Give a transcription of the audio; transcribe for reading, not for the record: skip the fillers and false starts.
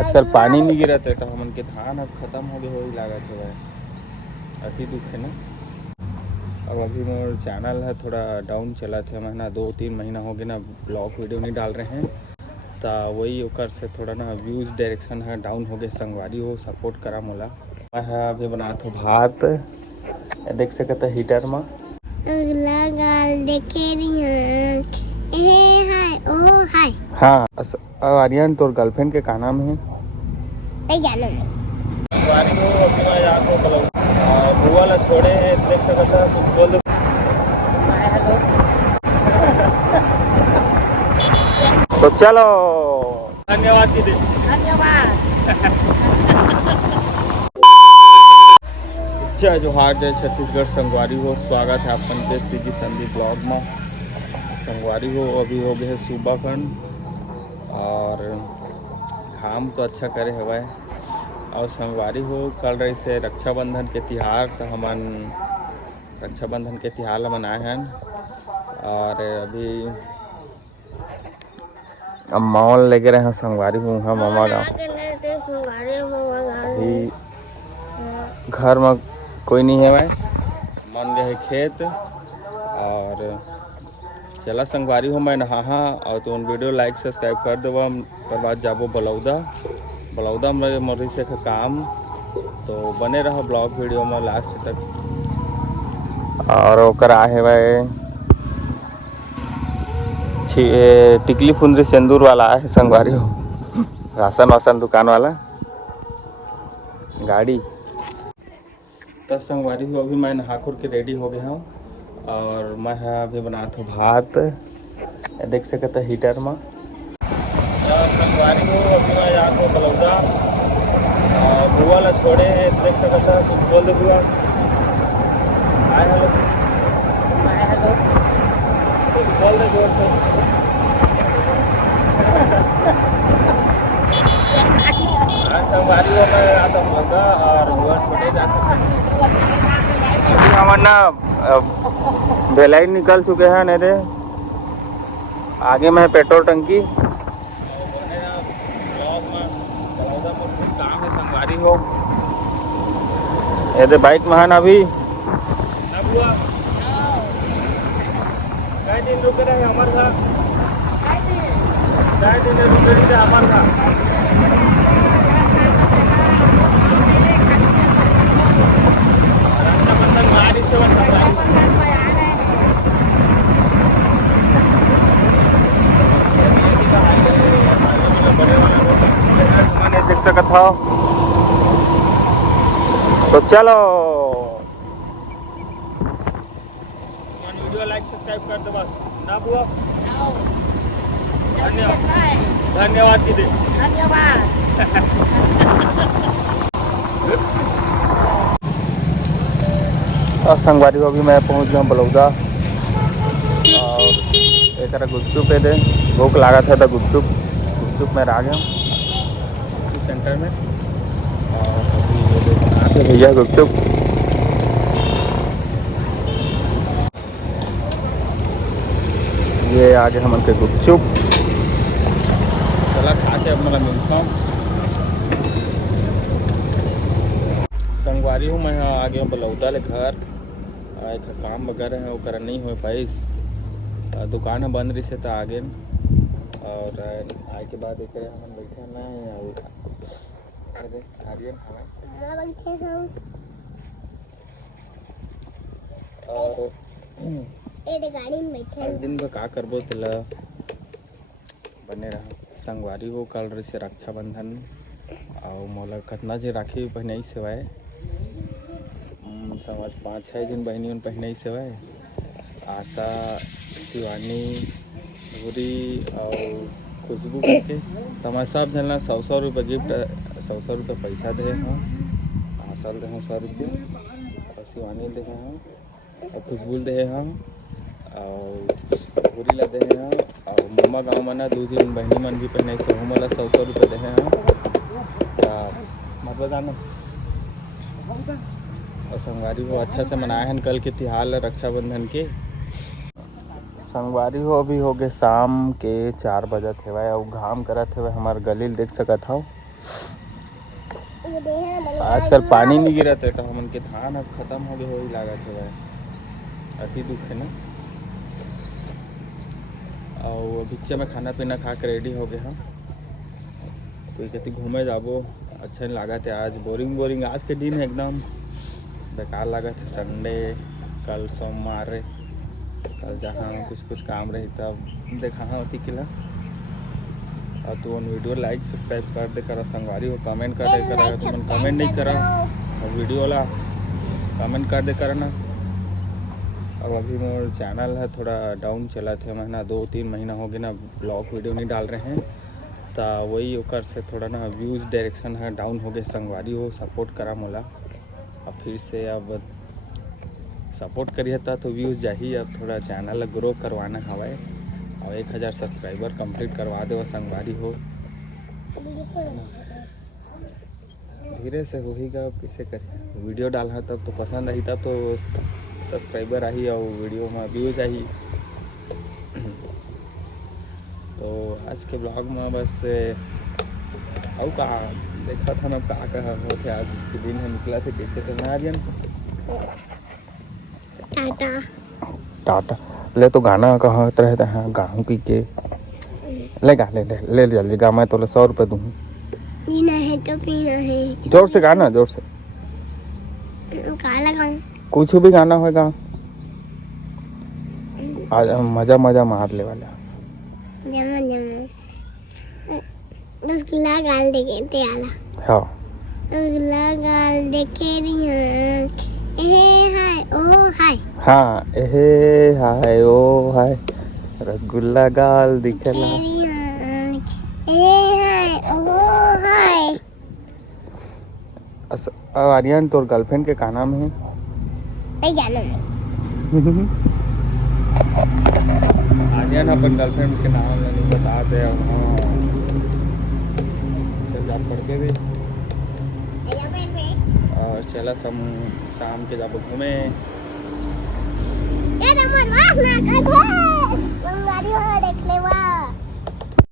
आजकल पानी नहीं गिरत है तो हमन के धान अब खत्म हो गए वही लागत है भाई। अति दुख है ना। अब अभी मोर चैनल है थोड़ा डाउन चला थे महीना 2-3 महीना हो गए ना ब्लॉग वीडियो नहीं डाल रहे हैं तो वही ओकर से थोड़ा ना व्यूज़ डायरेक्शन है डाउन हो गए। संगवारी हो सपोर्ट करा मोला। मैं अभी बनात हो भात देख सकते हीटर में अगला गाल देखे रही हाय ओ हाय। हाँ आर्यन तोर गर्लफ्रेंड के का नाम है? नहीं जानो मैं। संगवारी हो अभी मैं यहाँ को बुआ ला छोड़े हैं देख सकते कुछ बोल दो। तो चलो धन्यवाद दीदी। धन्यवाद। जय जोहार जय छत्तीसगढ़। संगवारी हो स्वागत है अपन के सीजी संदीप ब्लॉग में। संगवारी हो अभी हो गए सुबह खंड और काम तो अच्छा करे हवाए और संगवारी हो कल रही से रक्षाबंधन के तिहार तो हमन रक्षाबंधन के तिहार ला मनाए हैं और अभी अब मॉल लेके रहे हैं संगवारी हूँ वहाँ मामा गाँव। अभी घर में कोई नहीं है भाई मन गए खेत और चला संगवारी हो मैं नहा और तो वीडियो लाइक सब्सक्राइब कर देवा कर बाद जाबो बलौदा में मोरी से काम तो बने रहा ब्लॉग वीडियो में लास्ट तक। और ओकर आहे भाई टिकली फुंदरी सिंदूर वाला है संगवारी हो राशन वासन दुकान वाला गाड़ी। तो संगवारी हो अभी मैं नहाखुर के रेडी हो गया हूँ और मैं अभी बनाता हूँ भात देख सकते हीटर में। संगवारी हो अभी मैं यहाँ को बलौदा बुआ ला छोड़े देख सकते कुछ बोल दो बुआ। हाय हेलो कुछ बोल दे जोर से। संगवारी हो मैं आता हूँ बलौदा और बुआ छोड़े जाते अभी हमारे ना बेलाई निकल चुके हैं नहीं दे आगे में पेट्रोल टंकी काम है संगवारी हो ये बाइक में है ना अभी दिन रुके रहे हमारे साथ दिन रुके रहे हमारे साथ रक्षाबंधन मारी से मैंने देख सका था तो चलो वीडियो लाइक सब्सक्राइब कर दो बस ना हुआ। धन्यवाद दीदी। धन्यवाद। और संगवारी को अभी मैं पहुंच गया बलौदा और एक गुपचुप दे भूख लगा था तो गुपचुप में आ गया सेंटर में और अभी भैया गुपचुप ये आगे हम के गुपचुप चला खा के अब मैं मिलता हूँ। संगवारी हूँ मैं यहाँ आ गया बलौदा ले घर एक काम वगैरह है वो कर नहीं हो पाई दुकान है बंद रही से तो आगे और आए के बाद एक हम बैठे ना आर्यन और गाड़ी में बैठे दिन भर का करबो तेला बने रहा। संगवारी हो कल रही से रक्षाबंधन और मोला कितना जी राखी पहने सेवाए समझ 5-6 दिन बहनी पहने सेवाए आशा शिवानी भूरी और खुशबू करके तो हमारे सब जन 100 रुपये गिफ्ट 100 रुपये पैसा दे हूँ आशा दे 100 रुपये और शिवानी दे हूँ और खुशबू दे हूँ और भूरी ला दे हूँ और मम्मा गाँव में ना 2 दिन बहनी मन भी पहने से हूँ मतलब 100 रुपये दे हूँ मतलब जाना। और संगवारी हो अच्छा से मनाए हैं कल के तिहार रक्षाबंधन के। संगवारी हो अभी हो गए शाम के 4 बजे थे भाई और घाम करत थे हमारे गली देख सकत हो ये देहा बंगाल आजकल पानी नहीं गिरत है तो हमन के धान अब खत्म हो गए हो ही लागत है भाई। अति दुख है ना। और बीच में खाना पीना खा के रेडी हो गए हम, तो कहती घूमे जाबो। अच्छा नहीं लागत है आज, बोरिंग बोरिंग आज के दिन है एकदम बेकार लागत है। संडे, कल सोमवार है, कल जहाँ कुछ कुछ काम रही तब देखा होती किला। और तू उन वीडियो लाइक सब्सक्राइब कर दे करा, संगवारी हो कमेंट कर दे करा। तुम कमेंट नहीं करा और वीडियो वाला कमेंट कर दे करा ना। और अभी मोर चैनल है थोड़ा डाउन चला थे, महीना 2-3 महीना हो गया ना ब्लॉग वीडियो नहीं डाल रहे हैं, तो वही ओकर से थोड़ा ना व्यूज़ डायरेक्शन है डाउन हो गए। संगवारी हो सपोर्ट करा मोला, अब फिर से अब सपोर्ट करिए तो व्यूज़ जाही। अब थोड़ा चैनल ग्रो करवाना हवा और 1000 सब्सक्राइबर कंप्लीट करवा दो संगवारी हो। धीरे से होगा, कैसे करें। वीडियो डालना तब तो पसंद आई, तब तो सब्सक्राइबर आई और वीडियो में व्यूज़ आई। तो आज के ब्लॉग में बस और का देखा था ना का होते आज के दिन है निकला थे कैसे तो मैं आर्यन टाटा टाटा ले। तो गाना कहते रहते हैं गाँव की के ले गा ले ले ले जल्दी गा, मैं तो 100 रुपये दूँ। पीना है तो पीना है। जोर से गाना, जोर से काला गाऊं कुछ भी गाना होगा आज मजा मजा मार ले वाला। जमा जमा रसगुल्ला गाल देके ते आला। हाँ रसगुल्ला गाल देके रिहान ए हाय ओ हाय। हाँ एहे हाय ओ हाय रसगुल्ला गाल दिखला। रिहान ए हाय ओ हाय। आर्यन तोर गर्लफ्रेंड के का नाम है? नहीं जानो मैं। आर्यन अपन गर्लफ्रेंड के नाम नहीं बताते। हाँ चल जा पढ़ के भी और चला शाम के जाबो घूमे। ये नंबर वाह ना कर बंगाली हो देख ले वाह।